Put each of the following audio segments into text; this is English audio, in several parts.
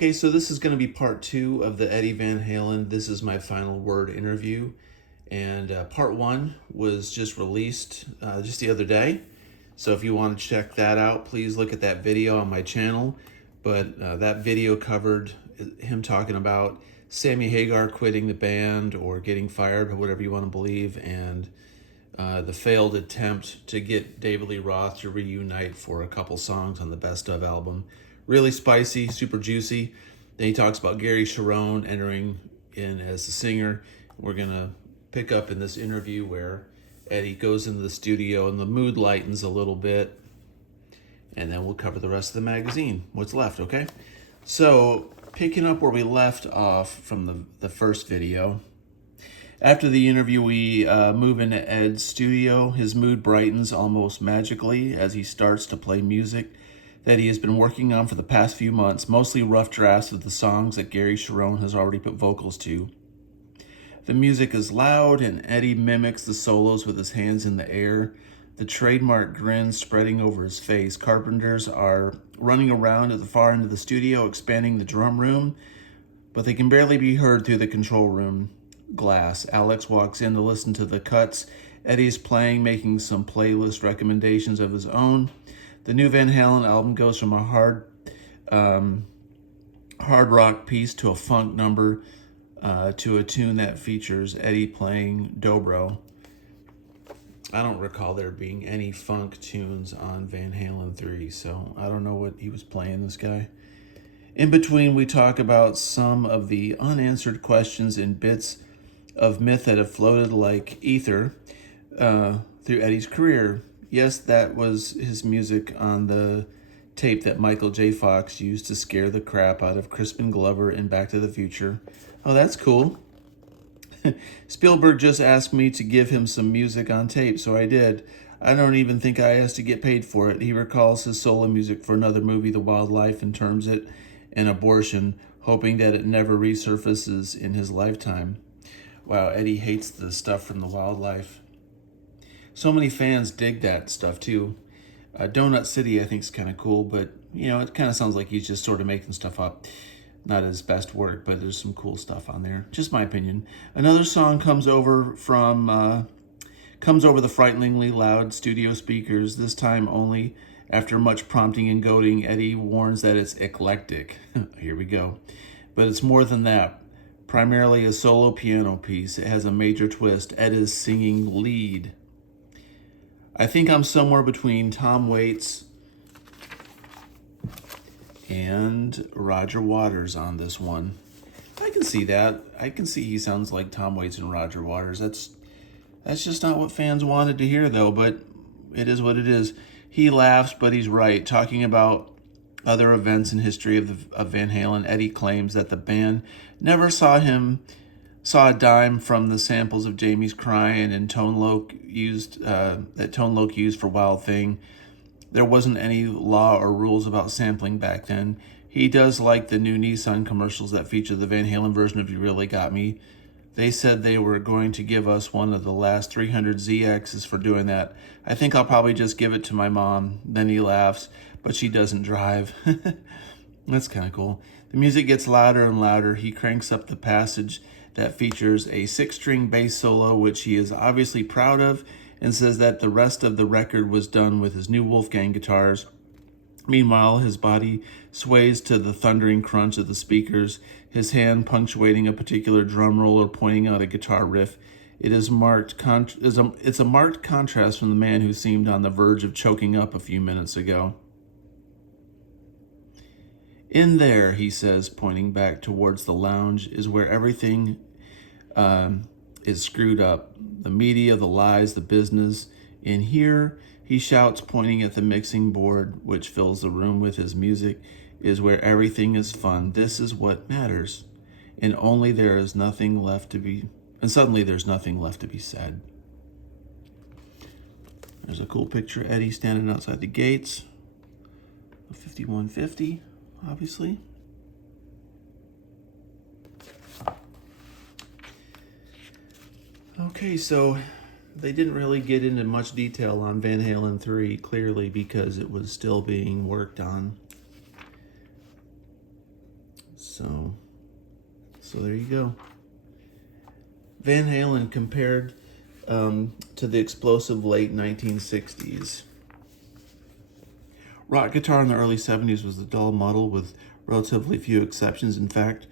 Okay, so this is going to be part 2 of the Eddie Van Halen This Is My Final Word interview. And part 1 was just released just the other day. So if you want to check that out, please look at that video on my channel. But that video covered him talking about Sammy Hagar quitting the band or getting fired, or whatever you want to believe, and the failed attempt to get David Lee Roth to reunite for a couple songs on the Best Of album. Really spicy, super juicy. Then he talks about Gary Cherone entering in as the singer. We're going to pick up in this interview where Eddie goes into the studio and the mood lightens a little bit. And then we'll cover the rest of the magazine, what's left, okay? So, picking up where we left off from the first video. After the interview, we move into Ed's studio. His mood brightens almost magically as he starts to play music that he has been working on for the past few months, mostly rough drafts of the songs that Gary Cherone has already put vocals to. The music is loud, and Eddie mimics the solos with his hands in the air, the trademark grin spreading over his face. Carpenters are running around at the far end of the studio, expanding the drum room, but they can barely be heard through the control room glass. Alex walks in to listen to the cuts Eddie's playing, making some playlist recommendations of his own. The new Van Halen album goes from a hard rock piece to a funk number to a tune that features Eddie playing dobro. I don't recall there being any funk tunes on Van Halen 3, so I don't know what he was playing, this guy. In between, we talk about some of the unanswered questions and bits of myth that have floated like ether through Eddie's career. Yes, that was his music on the tape that Michael J. Fox used to scare the crap out of Crispin Glover in Back to the Future. Oh, that's cool. Spielberg just asked me to give him some music on tape, so I did. I don't even think I asked to get paid for it. He recalls his solo music for another movie, The Wildlife, and terms it an abortion, hoping that it never resurfaces in his lifetime. Wow, Eddie hates the stuff from The Wildlife. So many fans dig that stuff too. Donut City I think is kind of cool, but you know, it kind of sounds like he's just sort of making stuff up. Not his best work, but there's some cool stuff on there. Just my opinion. Another song comes over the frighteningly loud studio speakers, this time only after much prompting and goading. Eddie warns that it's eclectic. Here we go. But it's more than that. Primarily a solo piano piece. It has a major twist. Ed is singing lead. I think I'm somewhere between Tom Waits and Roger Waters on this one. I can see that. I can see he sounds like Tom Waits and Roger Waters. That's just not what fans wanted to hear, though, but it is what it is. He laughs, but he's right. Talking about other events in history of Van Halen, Eddie claims that the band never saw a dime from the samples of Jamie's Crying and Tone Loc used for Wild Thing. There wasn't any law or rules about sampling back then. He does like the new Nissan commercials that feature the Van Halen version of You Really Got Me. They said they were going to give us one of the last 300 ZXs for doing that. I think I'll probably just give it to my mom. Then he laughs, but she doesn't drive. That's kind of cool. The music gets louder and louder. He cranks up the passage that features a 6-string bass solo, which he is obviously proud of, and says that the rest of the record was done with his new Wolfgang guitars. Meanwhile, his body sways to the thundering crunch of the speakers, his hand punctuating a particular drum roll or pointing out a guitar riff. It's a marked contrast from the man who seemed on the verge of choking up a few minutes ago. In there, he says, pointing back towards the lounge, is where everything is screwed up. The media, the lies, the business. In here, he shouts, pointing at the mixing board, which fills the room with his music, is where everything is fun. This is what matters. And suddenly there's nothing left to be said. There's a cool picture of Eddie standing outside the gates of 5150, obviously. Okay, so they didn't really get into much detail on Van Halen 3, clearly because it was still being worked on. So there you go. Van Halen compared to the explosive late 1960s. Rock guitar in the early 70s was the dull muddle with relatively few exceptions. In fact,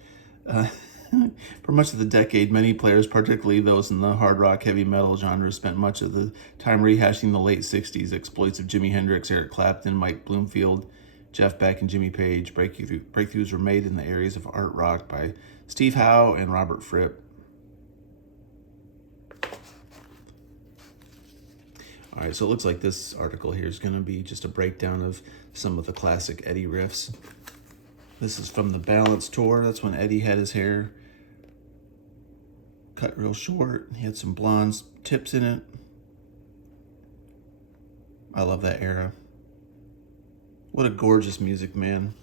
for much of the decade, many players, particularly those in the hard rock heavy metal genre, spent much of the time rehashing the late 60s exploits of Jimi Hendrix, Eric Clapton, Mike Bloomfield, Jeff Beck, and Jimmy Page. Breakthroughs were made in the areas of art rock by Steve Howe and Robert Fripp. All right, so it looks like this article here is going to be just a breakdown of some of the classic Eddie riffs. This is from the Balance tour. That's when Eddie had his hair cut real short. He had some blonde tips in it. I love that era. What a gorgeous music, man.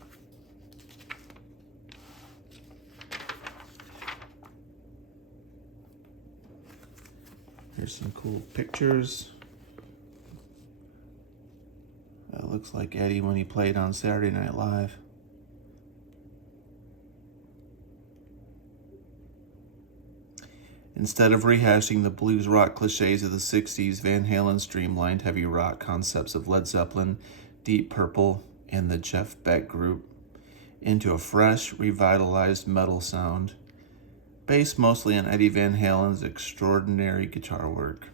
Here's some cool pictures. That looks like Eddie when he played on Saturday Night Live. Instead of rehashing the blues rock cliches of the 60s, Van Halen streamlined heavy rock concepts of Led Zeppelin, Deep Purple, and the Jeff Beck Group into a fresh, revitalized metal sound, based mostly on Eddie Van Halen's extraordinary guitar work.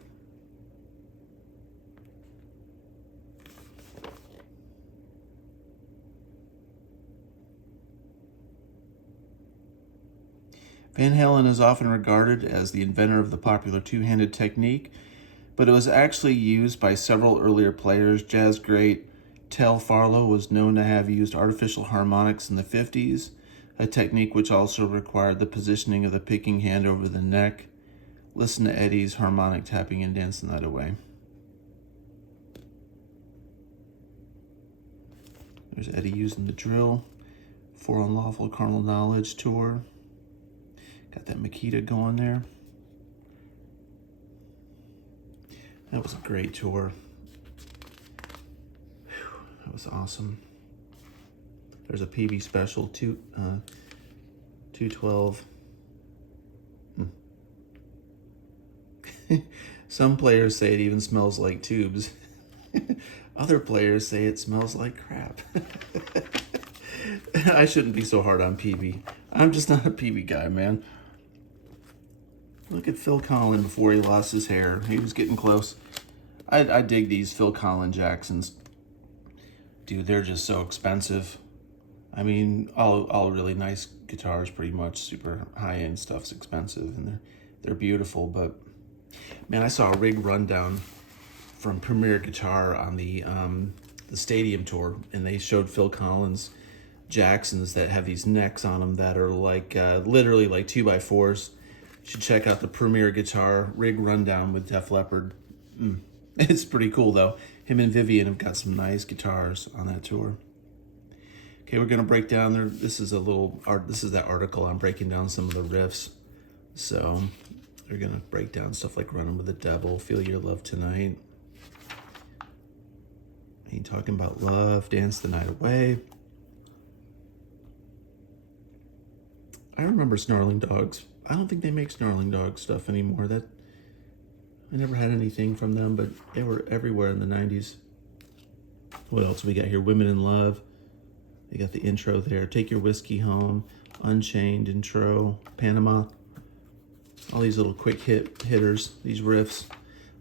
Van Halen is often regarded as the inventor of the popular two-handed technique, but it was actually used by several earlier players. Jazz great Tel Farlow was known to have used artificial harmonics in the 50s, a technique which also required the positioning of the picking hand over the neck. Listen to Eddie's harmonic tapping and dance the night away. There's Eddie using the drill for Unlawful Carnal Knowledge tour. Got that Makita going there. That was a great tour. Whew, that was awesome. There's a PV special, 212. Some players say it even smells like tubes. Other players say it smells like crap. I shouldn't be so hard on PV. I'm just not a PV guy, man. Look at Phil Collen before he lost his hair. He was getting close. I dig these Phil Collen Jacksons. Dude, they're just so expensive. I mean, all really nice guitars, pretty much. Super high-end stuff's expensive, and they're beautiful. But, man, I saw a rig rundown from Premier Guitar on the stadium tour, and they showed Phil Collins Jacksons that have these necks on them that are like literally like 2x4s. You should check out the Premier Guitar rig rundown with Def Leppard. It's pretty cool though. Him and Vivian have got some nice guitars on that tour. Okay, we're gonna break down there. This is that article. I'm breaking down some of the riffs. So they're gonna break down stuff like Running with the Devil, Feel Your Love Tonight. Ain't Talking About Love, Dance the Night Away. I remember Snarling Dogs. I don't think they make Snarling Dog stuff anymore. I never had anything from them, but they were everywhere in the 90s. What else we got here? Women in Love. They got the intro there. Take Your Whiskey Home, Unchained intro, Panama. All these little quick hitters, these riffs.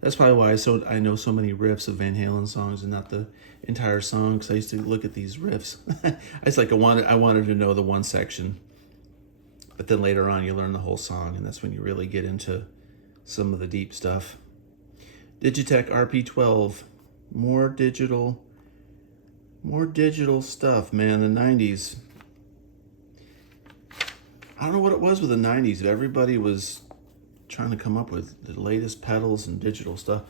That's probably why I know so many riffs of Van Halen songs and not the entire song, because I used to look at these riffs. I wanted to know the one section. But then later on, you learn the whole song, and that's when you really get into some of the deep stuff. Digitech RP12, more digital stuff, man. The 90s. I don't know what it was with the 90s, but everybody was trying to come up with the latest pedals and digital stuff.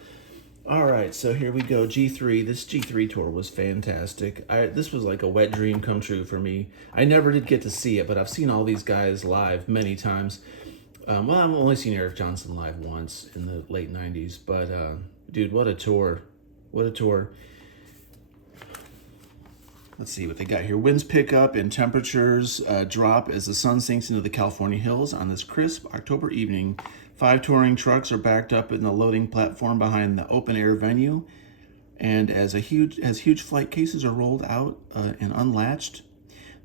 All right, so here we go. G3. This G3 tour was fantastic. This was like a wet dream come true for me. I never did get to see it, but I've seen all these guys live many times. Well, I've only seen Eric Johnson live once in the late 90s, but dude, what a tour. What a tour. Let's see what they got here. Winds pick up and temperatures drop as the sun sinks into the California hills on this crisp October evening. 5 touring trucks are backed up in the loading platform behind the open-air venue, and as huge flight cases are rolled out and unlatched,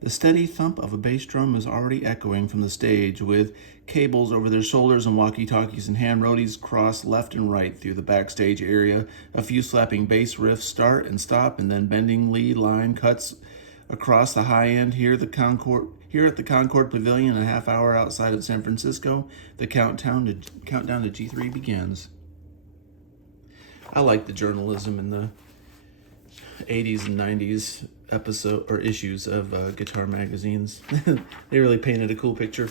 the steady thump of a bass drum is already echoing from the stage, with cables over their shoulders and walkie-talkies and hand roadies cross left and right through the backstage area. A few slapping bass riffs start and stop, and then bending lead line cuts across the high end. Here at the Concord Pavilion, a half hour outside of San Francisco, the countdown to G3 begins. I like the journalism in the 80s and 90s episode or issues of guitar magazines. They really painted a cool picture.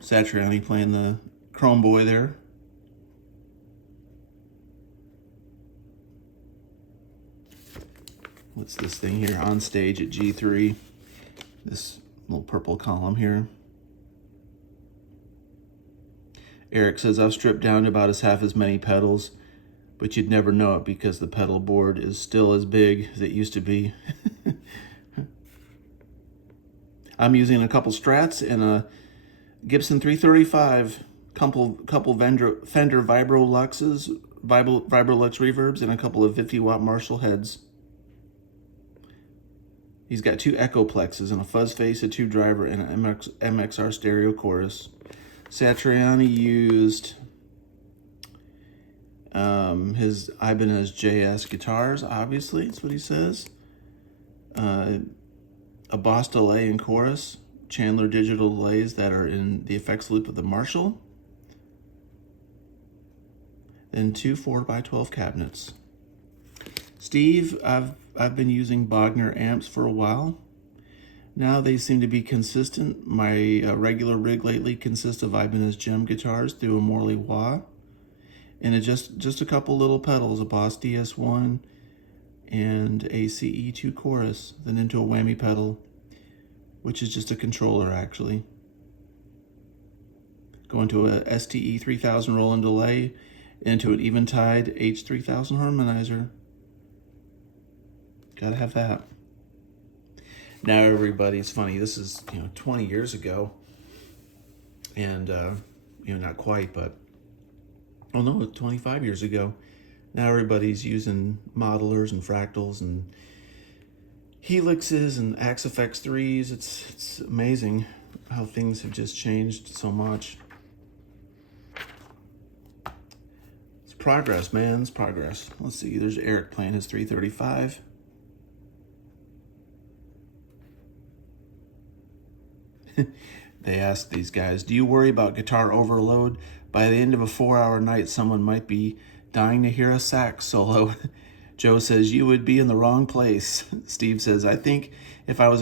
Satriani playing the Chrome Boy there. What's this thing here on stage at G3? This little purple column here. Eric says, I've stripped down to about half as many pedals, but you'd never know it because the pedal board is still as big as it used to be. I'm using a couple Strats and a Gibson 335, couple Fender Vibro Luxes, Vibrolux reverbs, and a couple of 50-watt Marshall heads. He's got 2 Echoplexes and a fuzz face, a tube driver, and an MXR stereo chorus. Satriani used his Ibanez JS guitars, obviously, that's what he says. A Boss delay and chorus, Chandler digital delays that are in the effects loop of the Marshall, then 2 4x12 cabinets. Steve, I've been using Bogner amps for a while. Now they seem to be consistent. My regular rig lately consists of Ibanez Gem guitars through a Morley wah, and just a couple little pedals, a Boss DS1 and a CE2 chorus, then into a whammy pedal, which is just a controller actually. Going to a STE 3000 Roland delay, into an Eventide H3000 harmonizer. Gotta have that. Now everybody's funny. This is 20 years ago, and not quite, but 25 years ago. Now everybody's using modelers and fractals and helixes and Axe FX 3s. It's amazing how things have just changed so much. It's progress, man. It's progress. Let's see. There's Eric playing his 335. They asked these guys, do you worry about guitar overload? By the end of a 4-hour night, someone might be dying to hear a sax solo. Joe says, you would be in the wrong place. Steve says, I think if I was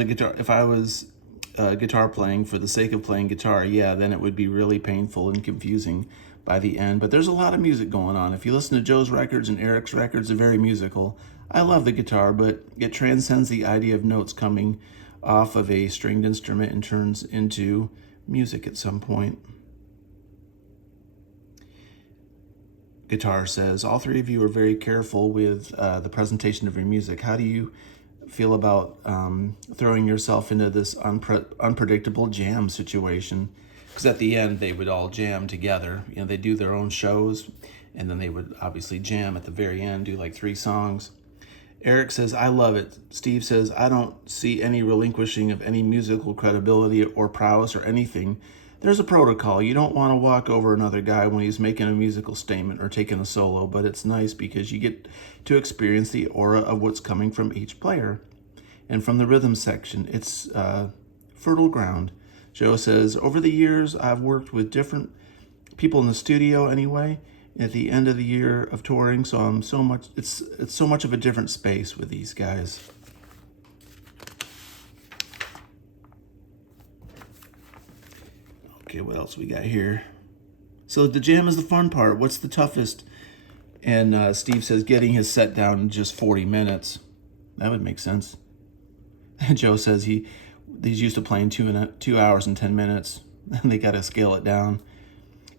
guitar playing for the sake of playing guitar, yeah, then it would be really painful and confusing by the end. But there's a lot of music going on. If you listen to Joe's records and Eric's records, they're very musical. I love the guitar, but it transcends the idea of notes coming off of a stringed instrument and turns into music at some point. Guitar says, all 3 of you are very careful with the presentation of your music. How do you feel about throwing yourself into this unpredictable jam situation? Because at the end, they would all jam together. They do their own shows, and then they would obviously jam at the very end, do like 3 songs. Eric says, I love it. Steve says, I don't see any relinquishing of any musical credibility or prowess or anything. There's a protocol. You don't want to walk over another guy when he's making a musical statement or taking a solo, but it's nice because you get to experience the aura of what's coming from each player. And from the rhythm section, it's fertile ground. Joe says, over the years, I've worked with different people in the studio anyway, at the end of the year of touring, so it's so much of a different space with these guys. Okay, what else we got here? So the jam is the fun part. What's the toughest? And Steve says getting his set down in just 40 minutes. That would make sense. And Joe says he's used to playing 2 hours and 10 minutes. and they got to scale it down.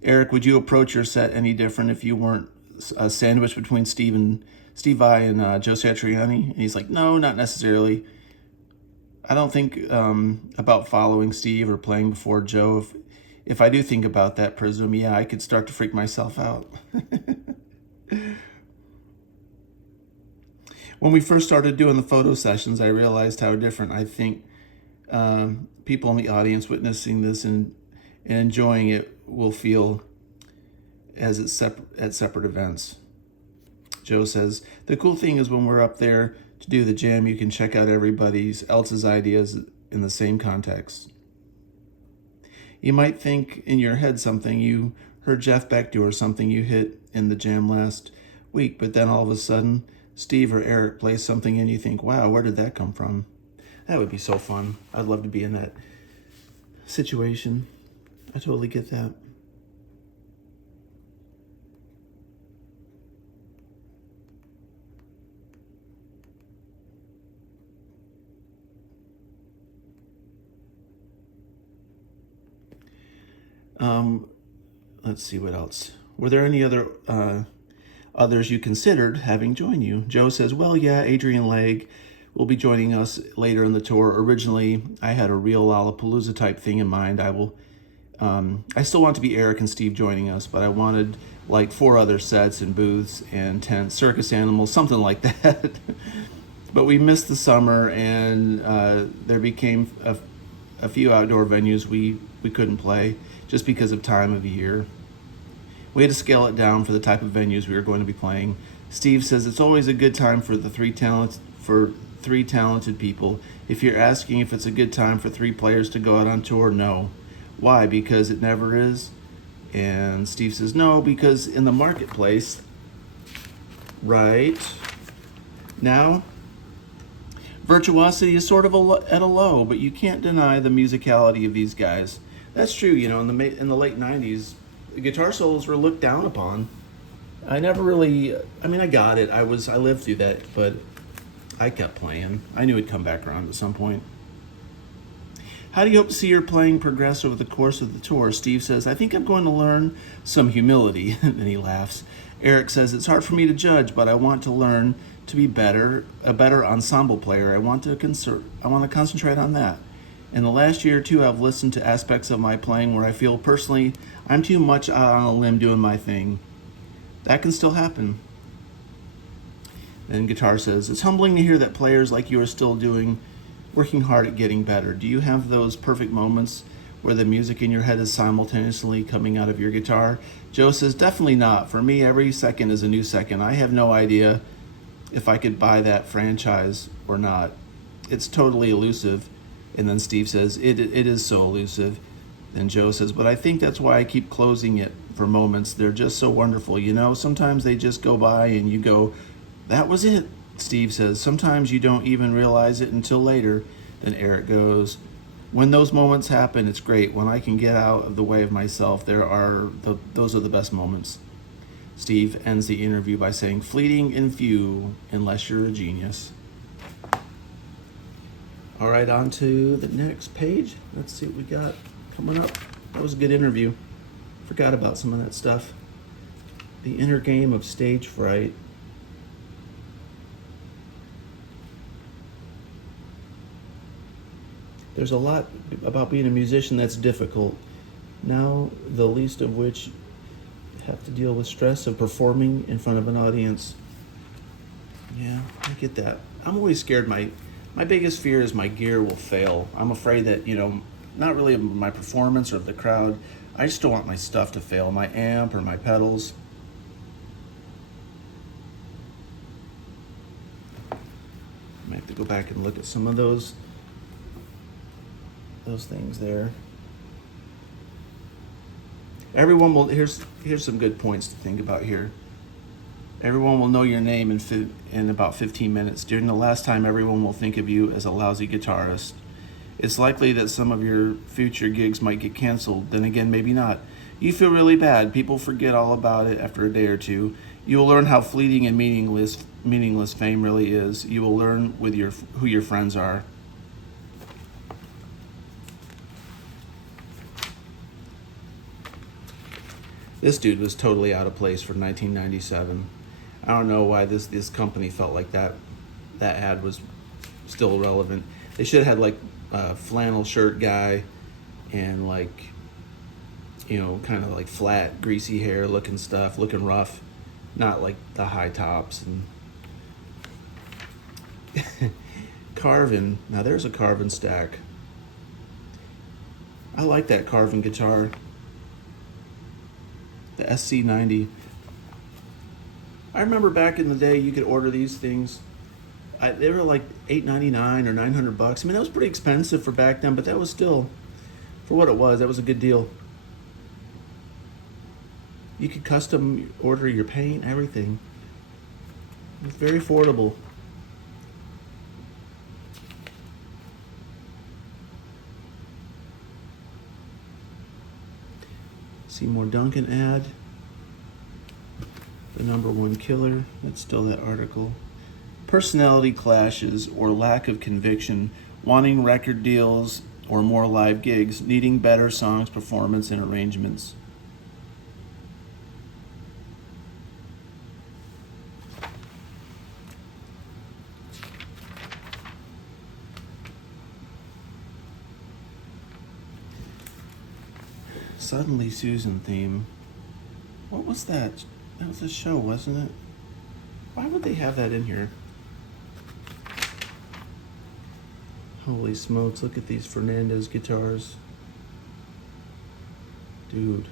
Eric, would you approach your set any different if you weren't a sandwich between Steve Vai and Joe Satriani? And he's like, no, not necessarily. I don't think about following Steve or playing before Joe. If I do think about that prism, yeah, I could start to freak myself out. When we first started doing the photo sessions, I realized how different I think people in the audience witnessing this and enjoying it will feel as it's at separate events. Joe says, the cool thing is when we're up there to do the jam, you can check out everybody else's ideas in the same context. You might think in your head something you heard Jeff Beck do or something you hit in the jam last week, but then all of a sudden, Steve or Eric plays something and you think, wow, where did that come from? That would be so fun. I'd love to be in that situation. I totally get that. Let's see what else. Were there any others you considered having join you? Joe says, well, yeah, Adrian Legg will be joining us later in the tour. Originally, I had a real Lollapalooza type thing in mind. I still want to be Eric and Steve joining us, but I wanted like 4 other sets and booths and tents, circus animals, something like that. But we missed the summer, and there became a few outdoor venues we couldn't play just because of time of year. We had to scale it down for the type of venues we were going to be playing. Steve says it's always a good time for three talented people. If you're asking if it's a good time for 3 players to go out on tour, no. Why? Because it never is. And Steve says no, because in the marketplace right now, virtuosity is sort of at a low, but you can't deny the musicality of these guys. That's true, you know, in the late 90s, guitar solos were looked down upon. I never really, I got it. I lived through that, but I kept playing. I knew it'd come back around at some point. How do you hope to see your playing progress over the course of the tour? Steve says, I think I'm going to learn some humility. And he laughs. Eric says, it's hard for me to judge, but I want to learn to be a better ensemble player. I want to concentrate on that. In the last year or two, I've listened to aspects of my playing where I feel personally I'm too much out on a limb doing my thing. That can still happen. Then guitar says, it's humbling to hear that players like you are still working hard at getting better. Do you have those perfect moments where the music in your head is simultaneously coming out of your guitar? Joe says, definitely not. For me, every second is a new second. I have no idea if I could buy that franchise or not. It's totally elusive. And then Steve says, it is so elusive. And Joe says, but I think that's why I keep closing it for moments. They're just so wonderful. You know, sometimes they just go by and you go, that was it. Steve says, sometimes you don't even realize it until later. Then Eric goes, when those moments happen, it's great. When I can get out of the way of myself, those are the best moments. Steve ends the interview by saying, fleeting and few, unless you're a genius. All right, on to the next page. Let's see what we got coming up. That was a good interview. Forgot about some of that stuff. The inner game of stage fright. There's a lot about being a musician that's difficult. Now, the least of which have to deal with stress of performing in front of an audience. Yeah, I get that. I'm always scared my biggest fear is my gear will fail. I'm afraid that, not really of my performance or of the crowd. I just don't want my stuff to fail, my amp or my pedals. I might have to go back and look at some of those things there. Everyone will, here's some good points to think about here. Everyone will know your name in about 15 minutes. During the last time, everyone will think of you as a lousy guitarist. It's likely that some of your future gigs might get canceled. Then again, maybe not. You feel really bad. People forget all about it after a day or two. You will learn how fleeting and meaningless fame really is. You will learn who your friends are. This dude was totally out of place for 1997. I don't know why this company felt like that ad was still relevant. They should have had like a flannel shirt guy and like, you know, kind of like flat, greasy hair looking stuff, looking rough, not like the high tops. And Carvin, now there's a Carvin stack. I like that Carvin guitar. The SC90. I remember back in the day you could order these things. They were like $8.99 or $900. I mean, that was pretty expensive for back then, but that was still, for what it was, that was a good deal. You could custom order your paint, everything. It was very affordable. Seymour Duncan ad. The #1 killer. That's still that article. Personality clashes or lack of conviction, wanting record deals or more live gigs, needing better songs, performance, and arrangements. Suddenly Susan theme. What was that? That was a show, wasn't it? Why would they have that in here? Holy smokes, look at these Fernandez guitars. Dude.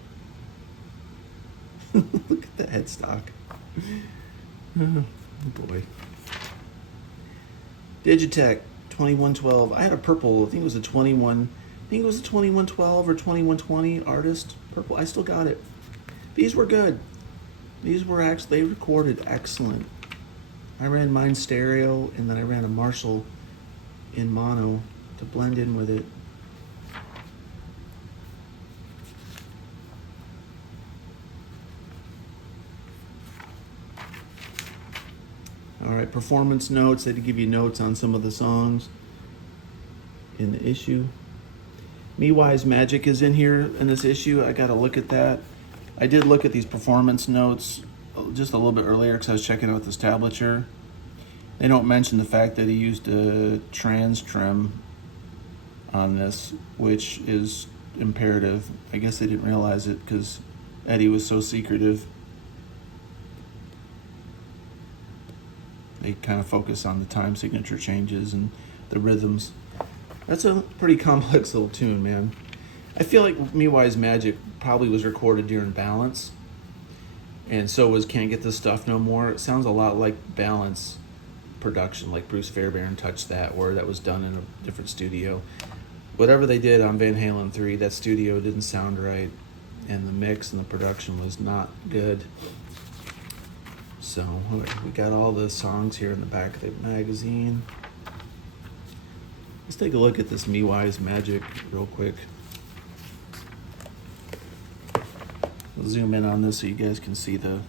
Look at the headstock. Oh boy. Digitech 2112. I had a purple, I think it was a 2112 or 2120 artist. Purple, I still got it. These were good. These were actually, they recorded excellent. I ran mine stereo and then I ran a Marshall in mono to blend in with it. All right, performance notes. They had to give you notes on some of the songs in the issue. Me-Wise Magic is in here in this issue. I got to look at that. I did look at these performance notes just a little bit earlier because I was checking out this tablature. They don't mention the fact that he used a trans trim on this, which is imperative. I guess they didn't realize it because Eddie was so secretive. They kind of focus on the time signature changes and the rhythms. That's a pretty complex little tune, man. I feel like Me-Wise Magic probably was recorded during Balance, and so was Can't Get This Stuff No More. It sounds a lot like Balance production, like Bruce Fairbairn touched that, or that was done in a different studio. Whatever they did on Van Halen 3, that studio didn't sound right, and the mix and the production was not good. So we got all the songs here in the back of the magazine. Let's take a look at this Me-Wise Magic real quick. I'll zoom in on this so you guys can see the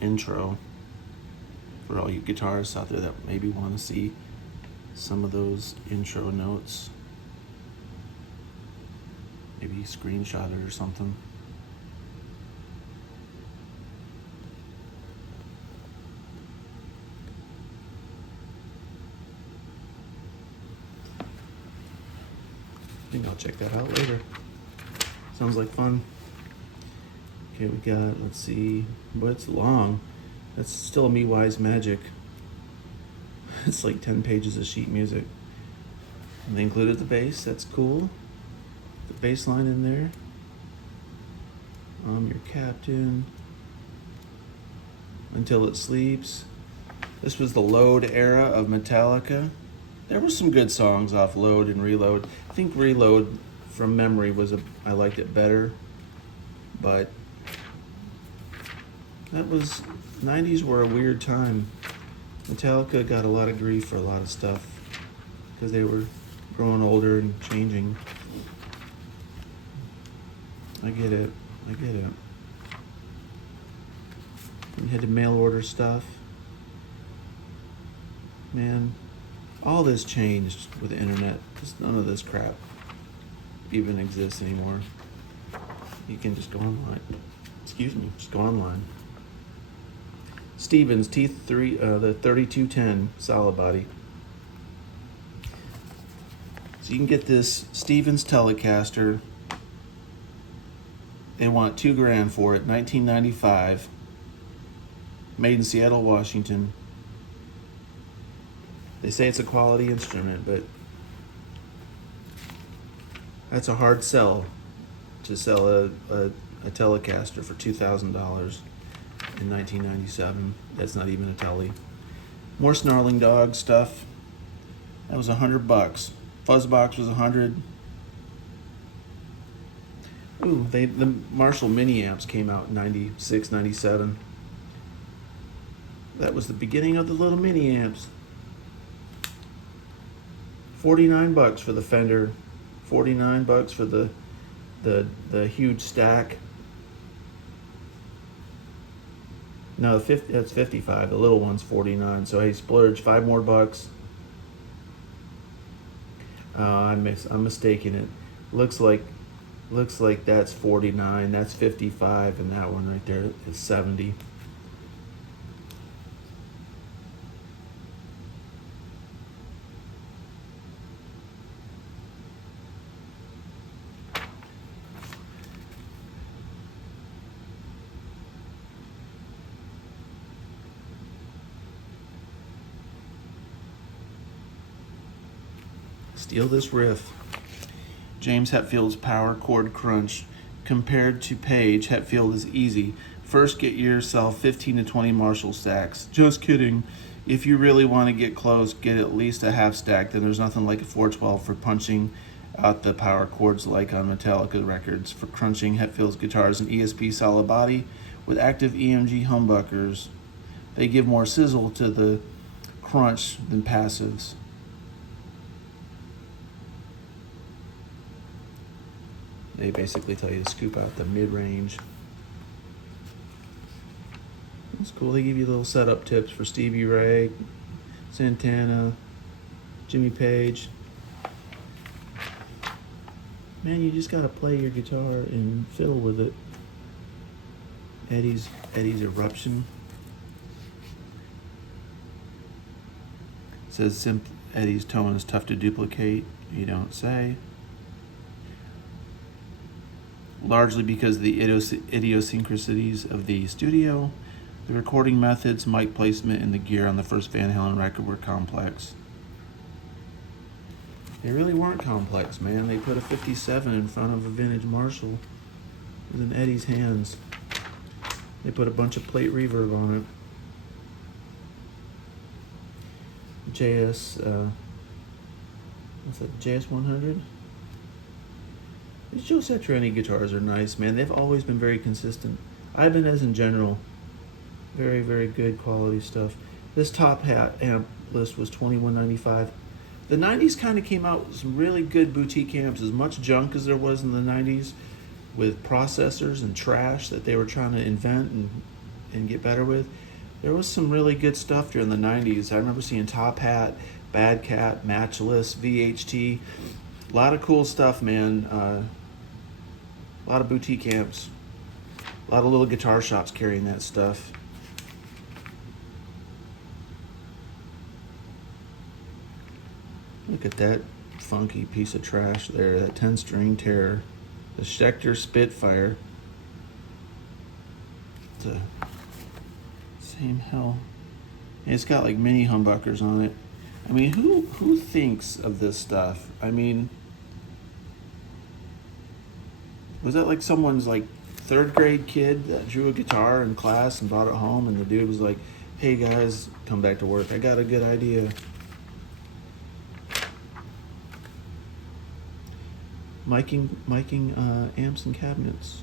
intro for all you guitarists out there that maybe want to see some of those intro notes. Maybe screenshot it or something. I think I'll check that out later. Sounds like fun. Okay, we got, let's see, but it's long. That's still a Me-Wise Magic. It's like 10 pages of sheet music. And they included the bass, that's cool. The bass line in there. I'm Your Captain. Until It Sleeps. This was the Load era of Metallica. There were some good songs off Load and Reload. I think Reload, from memory, I liked it better. But that was, 90s were a weird time. Metallica got a lot of grief for a lot of stuff because they were growing older and changing. I get it. We had to mail order stuff. Man, all this changed with the internet. Just none of this crap even exists anymore. You can just go online. Excuse me, just go online. Stevens T3, the 3210 solid body. So you can get this Stevens Telecaster. They want $2,000 for it, 1995. Made in Seattle, Washington. They say it's a quality instrument, but that's a hard sell to sell a Telecaster for $2,000 in 1997. That's not even a Tele. More Snarling Dog stuff. That was $100. Fuzzbox was $100. Ooh, the Marshall mini amps came out in 96, 97. That was the beginning of the little mini amps. $49 for the Fender. $49 for the huge stack. No, that's 55. The little one's 49. So hey, splurge $5 more. I'm mistaking it. Looks like that's 49. That's 55, and that one right there is 70. Steal this riff. James Hetfield's Power Chord Crunch. Compared to Page, Hetfield is easy. First, get yourself 15 to 20 Marshall stacks. Just kidding. If you really want to get close, get at least a half stack. Then there's nothing like a 412 for punching out the power chords like on Metallica records. For crunching, Hetfield's guitars an ESP solid body with active EMG humbuckers. They give more sizzle to the crunch than passives. They basically tell you to scoop out the mid-range. That's cool. They give you little setup tips for Stevie Ray, Santana, Jimmy Page. Man, you just gotta play your guitar and fiddle with it. Eddie's Eruption. It says Eddie's tone is tough to duplicate. You don't say. Largely because of the idiosyncrasies of the studio, the recording methods, mic placement, and the gear on the first Van Halen record were complex. They really weren't complex, man. They put a 57 in front of a vintage Marshall. It was in Eddie's hands. They put a bunch of plate reverb on it. What's that, JS 100? These Joe Satriani guitars are nice, man. They've always been very consistent. Ibanez in general, very, very good quality stuff. This top hat amp list was $21.95. The 90s kind of came out with some really good boutique amps, as much junk as there was in the 90s, with processors and trash that they were trying to invent and get better with. There was some really good stuff during the 90s. I remember seeing Top Hat, Bad Cat, Matchless, VHIII. A lot of cool stuff, man. A lot of boutique amps. A lot of little guitar shops carrying that stuff. Look at that funky piece of trash there, that 10-string Terror. The Schecter Spitfire. It's the same hell. And it's got like mini humbuckers on it. I mean, who thinks of this stuff? I mean, was that like someone's like third grade kid that drew a guitar in class and brought it home, and the dude was like, "Hey guys, come back to work. I got a good idea." Miking amps and cabinets.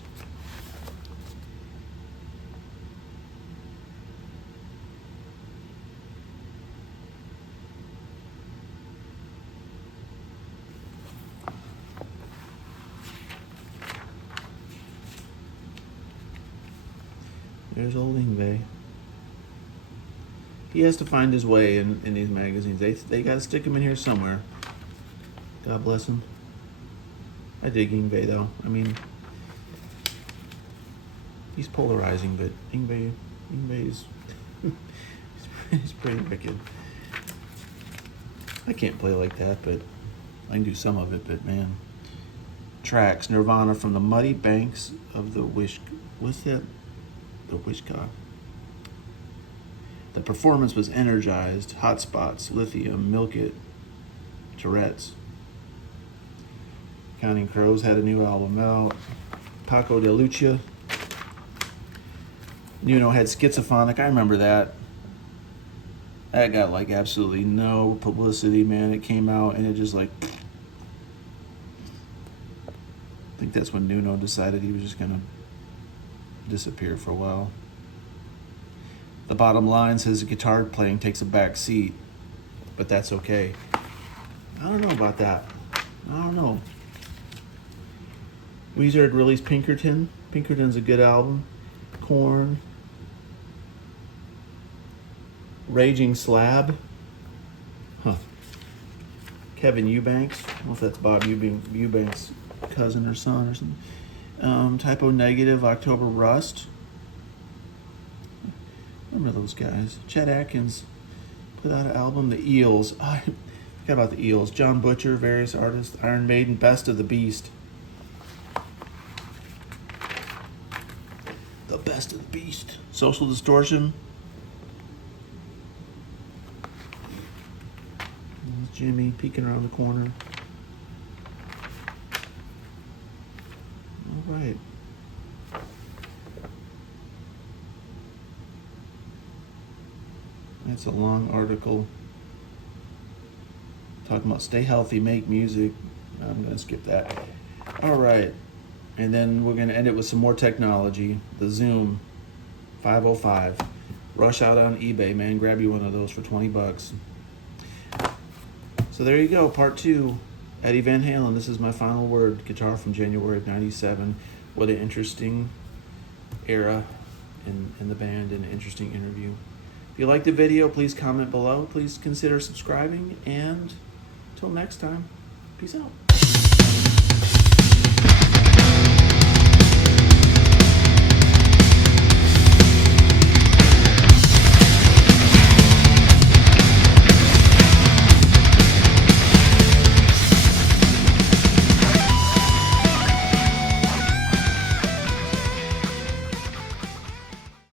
There's old Yngwie. He has to find his way in these magazines. They got to stick him in here somewhere. God bless him. I dig Yngwie though. I mean, he's polarizing, but Yngwie's he's pretty wicked. I can't play like that, but I can do some of it. But man, tracks Nirvana from the muddy banks of the what's that? The Wishkah. The performance was energized. Hotspots, Lithium, Milk It, Tourette's. Counting Crows had a new album out. Paco de Lucia. Nuno had Schizophonic. I remember that. That got like absolutely no publicity, man. It came out and it just like... I think that's when Nuno decided he was just gonna disappear for a while. The bottom line says the guitar playing takes a back seat, but that's okay. I don't know about that. I don't know. Weezer had released Pinkerton. Pinkerton's a good album. Korn. Raging Slab. Huh. Kevin Eubanks. I don't know if that's Bob Eubanks' cousin or son or something. Typo Negative, October Rust. Remember those guys. Chet Atkins put out an album. The Eels. Oh, I forgot about the Eels. John Butcher, various artists. Iron Maiden, Best of the Beast. The Best of the Beast. Social Distortion. There's Jimmy peeking around the corner. All right. That's a long article talking about stay healthy, make music. I'm going to skip that. All right. And then we're going to end it with some more technology. The Zoom 505. Rush out on eBay, man. Grab you one of those for $20. So there you go. Part 2. Eddie Van Halen. This is my final word. Guitar from January of 97. What an interesting era in the band and an interesting interview. If you liked the video, please comment below. Please consider subscribing. And until next time, peace out.